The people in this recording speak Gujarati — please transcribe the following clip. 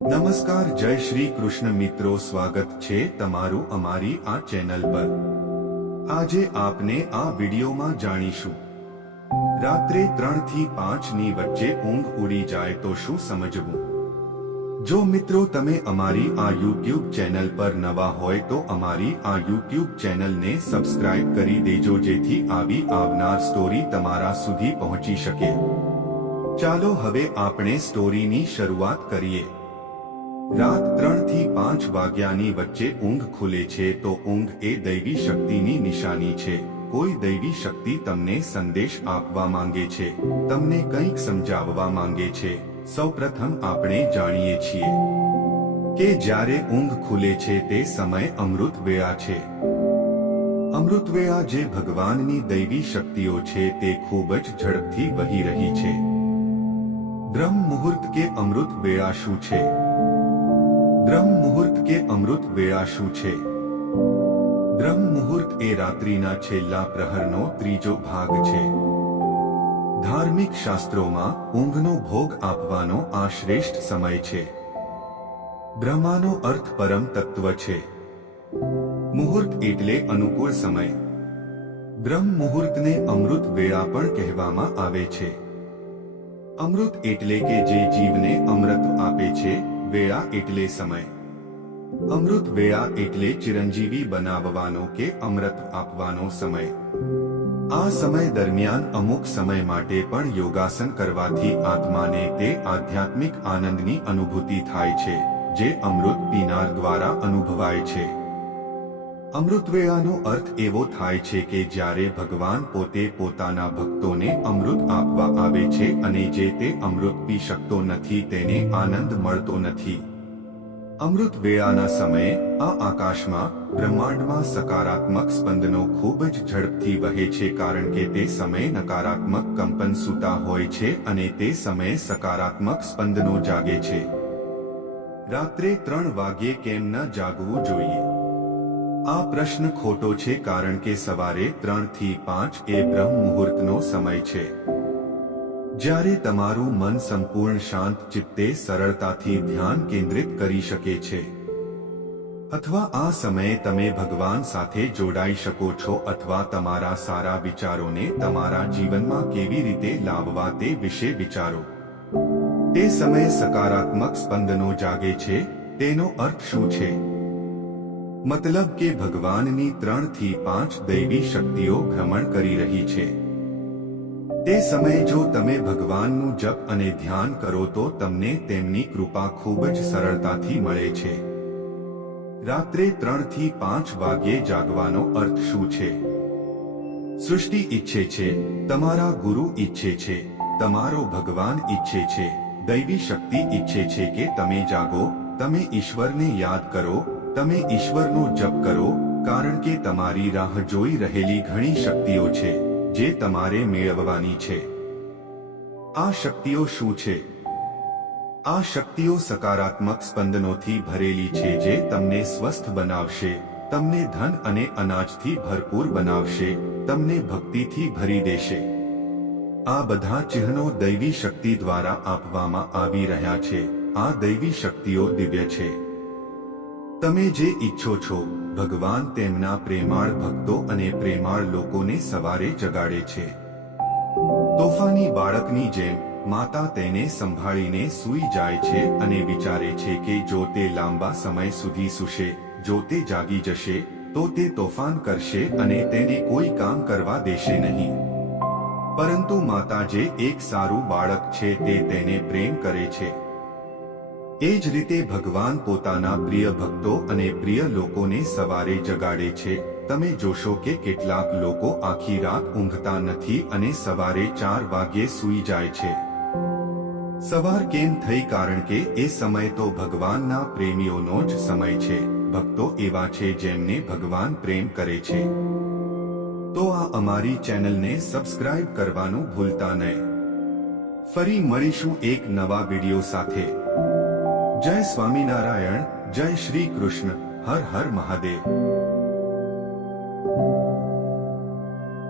નમસ્કાર, જય શ્રી કૃષ્ણ મિત્રો, સ્વાગત છે તમારું અમારી આ ચેનલ પર। આજે આપને આ વિડીયોમાં જાણીશું રાત્રે 3 થી 5 ની વચ્ચે ઊંઘ ઉડી જાય તો શું સમજવું। જો મિત્રો તમે અમારી આ YouTube ચેનલ પર નવા હોય તો અમારી આ YouTube ચેનલને સબસ્ક્રાઇબ કરી દેજો જેથી આવી આવનાર સ્ટોરી તમારા સુધી પહોંચી શકે। ચાલો હવે આપણે સ્ટોરીની શરૂઆત કરીએ। રાત 3 થી 5 વાગ્યાની વચ્ચે ઊંઘ ખુલે છે તો ઊંઘ એ દૈવી શક્તિની નિશાની છે। કોઈ દૈવી શક્તિ તમને સંદેશ આપવા માંગે છે, તમને કંઈક સમજાવવા માંગે છે। સૌપ્રથમ આપણે જાણીએ છીએ કે જ્યારે ઊંઘ ખુલે છે તે સમય અમૃત વેળા છે। અમૃત વેળા જે ભગવાનની દૈવી શક્તિઓ છે તે ખૂબ જ ઝડપથી વહી રહી છે। બ્રહ્મ મુહૂર્ત કે અમૃત વેળા શું છે? બ્રહ્મ મુહૂર્ત કે અમૃત વેળા શું છે? બ્રહ્મ મુહૂર્ત એ રાત્રિના છેલ્લા પ્રહરનો ત્રીજો ભાગ છે। ધાર્મિક શાસ્ત્રોમાં ઊંઘનો ભોગ આપવાનો આ શ્રેષ્ઠ સમય છે। બ્રહ્માનો અર્થ પરમ તત્વ છે। મુહૂર્ત એટલે અનુકૂળ સમય। બ્રહ્મ મુહૂર્તને અમૃત વેળા પણ કહેવામાં આવે છે। અમૃત એટલે કે જે જીવને અમૃત આપે છે, વેળા એટલે સમય। અમૃત વેળા એટલે ચિરંજીવી બનાવવાનો કે અમૃત આપવાનો સમય। આ સમય દરમિયાન અમુક સમય માટે પણ યોગાસન કરવાથી આત્માને તે આધ્યાત્મિક આનંદની અનુભૂતિ થાય છે જે અમૃત પીનાર દ્વારા અનુભવાય છે। અમૃતવેળાનો અર્થ એવો થાય છે કે જ્યારે ભગવાન પોતે પોતાના ભક્તોને અમૃત આપવા આવે છે અને જે તે અમૃત પી શકતો નથી તેને આનંદ મળતો નથી। અમૃત વેળાના સમયે આ આકાશમાં બ્રહ્માંડમાં સકારાત્મક સ્પંદનો ખૂબ જ ઝડપથી વહે છે કારણ કે તે સમયે નકારાત્મક કંપન સૂતા હોય છે અને તે સમયે સકારાત્મક સ્પંદનો જાગે છે। રાત્રે 3 વાગ્યે કેમ ન જાગવું જોઈએ? આ પ્રશ્ન ખોટો છે કારણ કે સવારે 3 થી 5 એ બ્રહ્મ મુહૂર્તનો સમય છે જ્યારે તમારું મન સંપૂર્ણ શાંત ચિત્તે સરળતાથી ધ્યાન કેન્દ્રિત કરી શકે છે। અથવા આ સમયે તમે ભગવાન સાથે જોડાઈ શકો છો અથવા તમારા સારા વિચારોને તમારા જીવનમાં કેવી રીતે લાવવા તે વિશે વિચારો। તે સમયે સકારાત્મક સ્પંદનો જાગે છે। તેનો અર્થ શું છે? મતલબ કે ભગવાનની 3 થી 5 દૈવી શક્તિઓ ભ્રમણ કરી રહી છે। તે સમયે જો તમે ભગવાનનું જપ અને ધ્યાન કરો તો તમને તેમની કૃપા ખૂબ જ સરળતાથી મળે છે। રાત્રે 3 થી 5 વાગ્યે જાગવાનો અર્થ શું છે? સૃષ્ટિ ઈચ્છે છે, તમારા ગુરુ ઈચ્છે છે, તમારો ભગવાન ઈચ્છે છે, દૈવી શક્તિ ઈચ્છે છે કે તમે જાગો, તમે ઈશ્વરને યાદ કરો, તમે ઈશ્વરનો જપ કરો કારણ કે તમારી રાહ જોઈ રહેલી ઘણી શક્તિઓ છે જે તમારે મેળવવાની છે। આ શક્તિઓ શું છે? આ શક્તિઓ સકારાત્મક સ્પંદનોથી ભરેલી છે જે તમને સ્વસ્થ બનાવશે, તમને ધન અને અનાજથી ભરપૂર બનાવશે, તમને ભક્તિથી ભરી દેશે। આ બધા ચિહ્નો દૈવી શક્તિ દ્વારા આપવામાં આવી રહ્યા છે। આ દૈવી શક્તિઓ દિવ્ય છે। તમે જે ઈચ્છો છો ભગવાન તેમના પ્રેમાળ ભક્તો અને પ્રેમાળ લોકોને સવારે જગાડે છે। તોફાની બાળકની જેમ માતા તેને સંભાળીને સૂઈ જાય છે અને વિચારે છે કે જો તે લાંબા સમય સુધી સૂશે, જો તે જાગી જશે તો તે તોફાન કરશે અને તેને કોઈ કામ કરવા દેશે નહીં। પરંતુ માતા જે એક સારું બાળક છે તે તેને પ્રેમ કરે છે। એ જ રીતે ભગવાન પોતાના પ્રિય ભક્તો અને પ્રિય લોકોને સવારે જગાડે છે। તમે જોશો કે કેટલાક લોકો આખી રાત ઊંઘતા નથી અને સવારે 4 વાગ્યે સૂઈ જાય છે। સવાર કેમ થઈ? કારણ કે એ સમય તો ભગવાનના પ્રેમીઓનો જ સમય છે। ભક્તો એવા છે જેમને ભગવાન પ્રેમ કરે છે। તો આ અમારી ચેનલને સબસ્ક્રાઇબ કરવાનું ભૂલતા નહીં। ફરી મળીશું એક નવા વિડીયો સાથે। જય સ્વામિનારાયણ, જય શ્રી કૃષ્ણ, હર હર મહાદેવ।